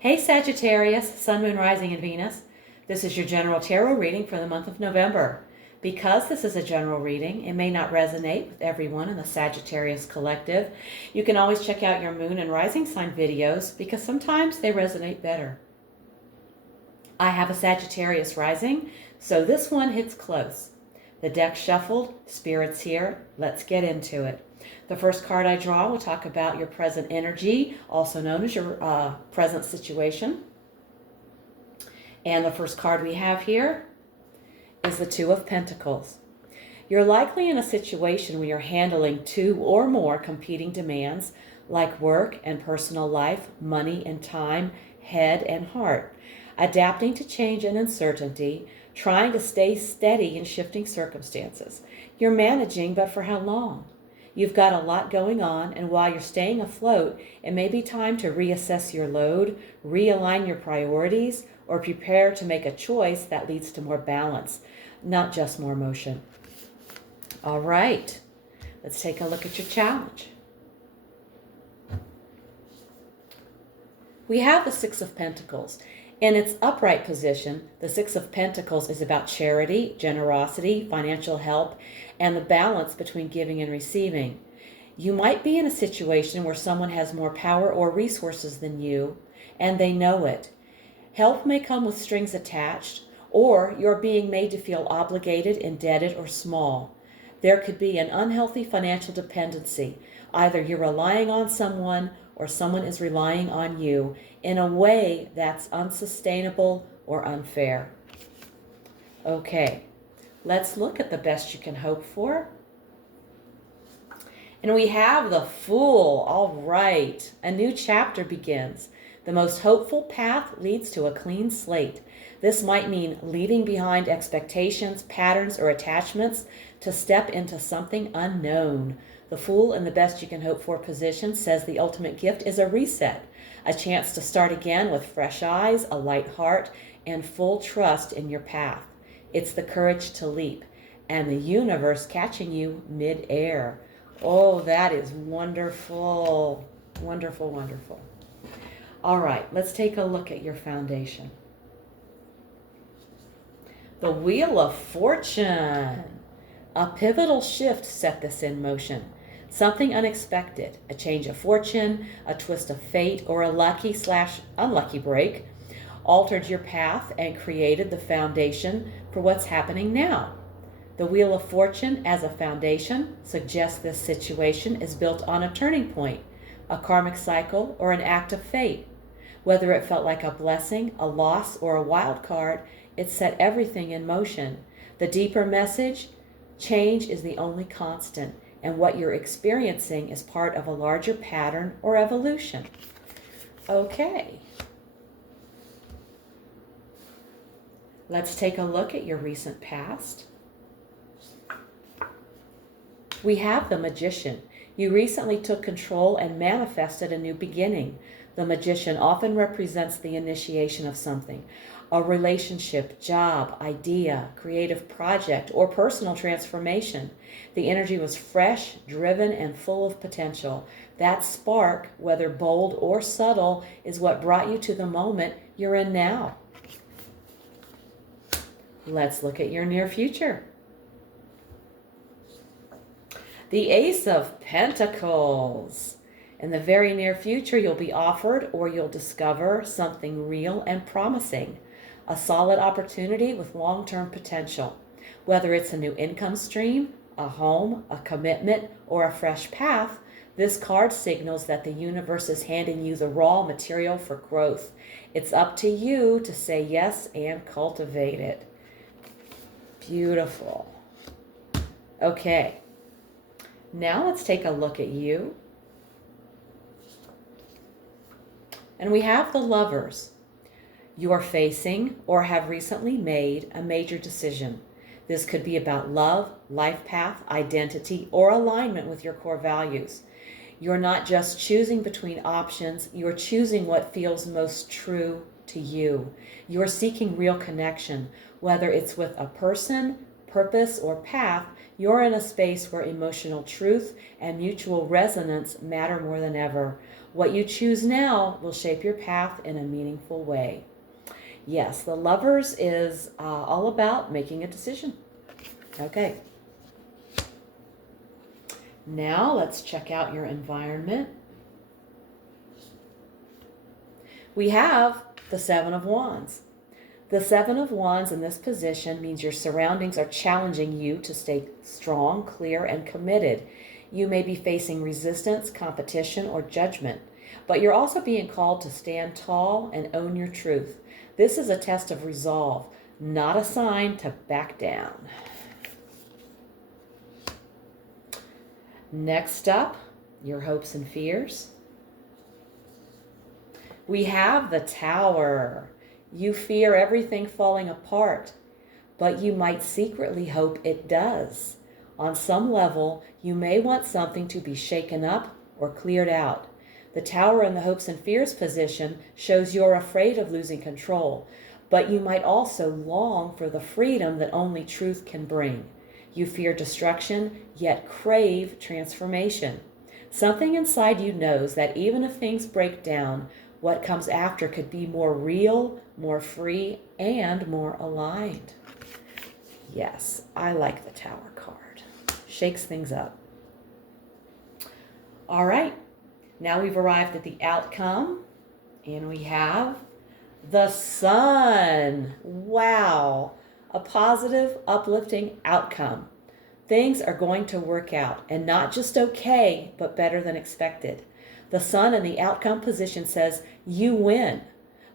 Hey Sagittarius, Sun, Moon, Rising, and Venus. This is your general tarot reading for the month of November. Because this is a general reading, it may not resonate with everyone in the Sagittarius collective. You can always check out your Moon and Rising sign videos because sometimes they resonate better. I have a Sagittarius rising, so this one hits close. The deck shuffled, Spirit's here, let's get into it. The first card I draw will talk about your present energy, also known as your present situation. And the first card we have here is the Two of Pentacles. You're likely in a situation where you're handling two or more competing demands like work and personal life, money and time, head and heart. Adapting to change and uncertainty, trying to stay steady in shifting circumstances. You're managing, but for how long? You've got a lot going on, and while you're staying afloat, it may be time to reassess your load, realign your priorities, or prepare to make a choice that leads to more balance, not just more motion. All right, let's take a look at your challenge. We have the Six of Pentacles. In its upright position, the Six of Pentacles is about charity, generosity, financial help, and the balance between giving and receiving. You might be in a situation where someone has more power or resources than you, and they know it. Help may come with strings attached, or you're being made to feel obligated, indebted, or small. There could be an unhealthy financial dependency. Either you're relying on someone or someone is relying on you in a way that's unsustainable or unfair. Okay, let's look at the best you can hope for. And we have the Fool. All right, a new chapter begins. The most hopeful path leads to a clean slate. This might mean leaving behind expectations, patterns, or attachments to step into something unknown. The Fool in the best you can hope for position says the ultimate gift is a reset, a chance to start again with fresh eyes, a light heart, and full trust in your path. It's the courage to leap, and the universe catching you mid-air. Oh, that is wonderful. Wonderful, wonderful. All right, let's take a look at your foundation. The Wheel of Fortune. A pivotal shift set this in motion. Something unexpected, a change of fortune, a twist of fate, or a lucky/unlucky break altered your path and created the foundation for what's happening now. The Wheel of Fortune as a foundation suggests this situation is built on a turning point, a karmic cycle, or an act of fate. Whether it felt like a blessing, a loss, or a wild card, it set everything in motion. The deeper message: change is the only constant, and what you're experiencing is part of a larger pattern or evolution. Okay. Let's take a look at your recent past. We have the Magician. You recently took control and manifested a new beginning. The Magician often represents the initiation of something, a relationship, job, idea, creative project, or personal transformation. The energy was fresh, driven, and full of potential. That spark, whether bold or subtle, is what brought you to the moment you're in now. Let's look at your near future. The Ace of Pentacles. In the very near future, you'll be offered or you'll discover something real and promising. A solid opportunity with long-term potential. Whether it's a new income stream, a home, a commitment, or a fresh path, this card signals that the universe is handing you the raw material for growth. It's up to you to say yes and cultivate it. Beautiful. Okay. Now let's take a look at you. And we have the Lovers. You are facing or have recently made a major decision. This could be about love, life path, identity, or alignment with your core values. You're not just choosing between options, you're choosing what feels most true to you. You're seeking real connection, whether it's with a person, purpose, or path. You're in a space where emotional truth and mutual resonance matter more than ever. What you choose now will shape your path in a meaningful way. Yes, the Lovers is all about making a decision. Okay. Now let's check out your environment. We have the Seven of Wands. The Seven of Wands in this position means your surroundings are challenging you to stay strong, clear, and committed. You may be facing resistance, competition, or judgment, but you're also being called to stand tall and own your truth. This is a test of resolve, not a sign to back down. Next up, your hopes and fears. We have the Tower. You fear everything falling apart, but you might secretly hope it does. On some level, you may want something to be shaken up or cleared out. The Tower in the hopes and fears position shows you're afraid of losing control, but you might also long for the freedom that only truth can bring. You fear destruction, yet crave transformation. Something inside you knows that even if things break down, what comes after could be more real, more free, and more aligned. Yes, I like the Tower card. Shakes things up. All right, now we've arrived at the outcome, and we have the Sun. Wow, a positive, uplifting outcome. Things are going to work out, and not just okay, but better than expected. The Sun in the outcome position says you win.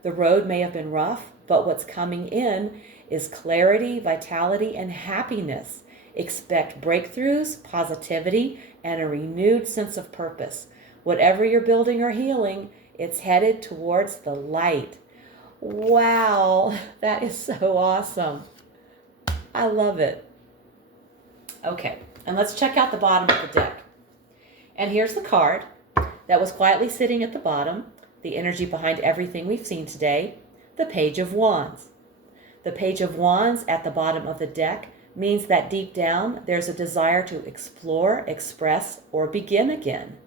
The road may have been rough, but what's coming in is clarity, vitality, and happiness. Expect breakthroughs, positivity, and a renewed sense of purpose. Whatever you're building or healing, it's headed towards the light. Wow, that is so awesome. I love it. Okay, and let's check out the bottom of the deck. And here's the card that was quietly sitting at the bottom, the energy behind everything we've seen today, the Page of Wands. The Page of Wands at the bottom of the deck means that deep down there's a desire to explore, express, or begin again.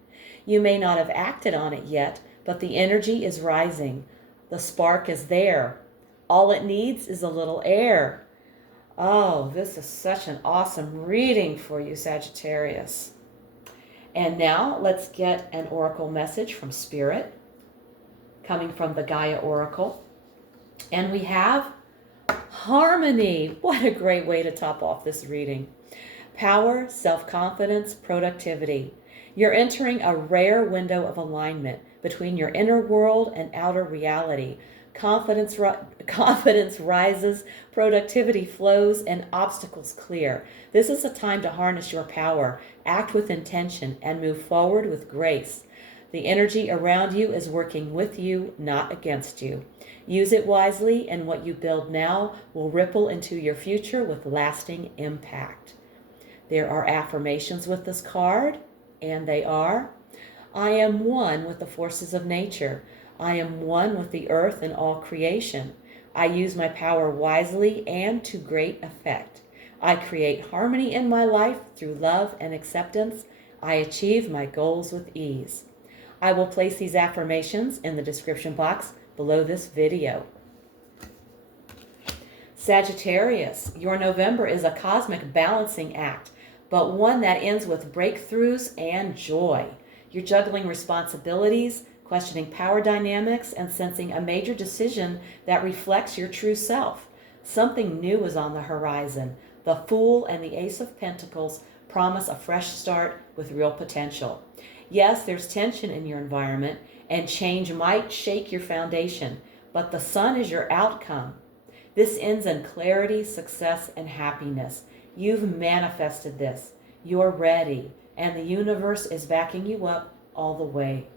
You may not have acted on it yet, but the energy is rising. The spark is there. All it needs is a little air. Oh, this is such an awesome reading for you, Sagittarius. And now let's get an oracle message from Spirit, coming from the Gaia Oracle. And we have harmony. What a great way to top off this reading. Power, self-confidence, productivity. You're entering a rare window of alignment between your inner world and outer reality. Confidence rises, productivity flows, and obstacles clear. This is a time to harness your power, act with intention, and move forward with grace. The energy around you is working with you, not against you. Use it wisely, and what you build now will ripple into your future with lasting impact. There are affirmations with this card, and they are: I am one with the forces of nature. I am one with the earth and all creation. I use my power wisely and to great effect. I create harmony in my life through love and acceptance. I achieve my goals with ease. I will place these affirmations in the description box below this video. Sagittarius, your November is a cosmic balancing act, but one that ends with breakthroughs and joy. You're juggling responsibilities, questioning power dynamics, and sensing a major decision that reflects your true self. Something new is on the horizon. The Fool and the Ace of Pentacles promise a fresh start with real potential. Yes, there's tension in your environment, and change might shake your foundation, but the Sun is your outcome. This ends in clarity, success, and happiness. You've manifested this. You're ready, and the universe is backing you up all the way.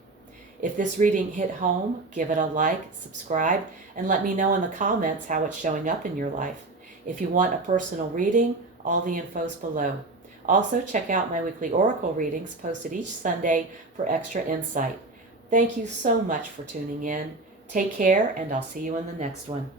If this reading hit home, give it a like, subscribe, and let me know in the comments how it's showing up in your life. If you want a personal reading, all the info's below. Also, check out my weekly oracle readings posted each Sunday for extra insight. Thank you so much for tuning in. Take care, and I'll see you in the next one.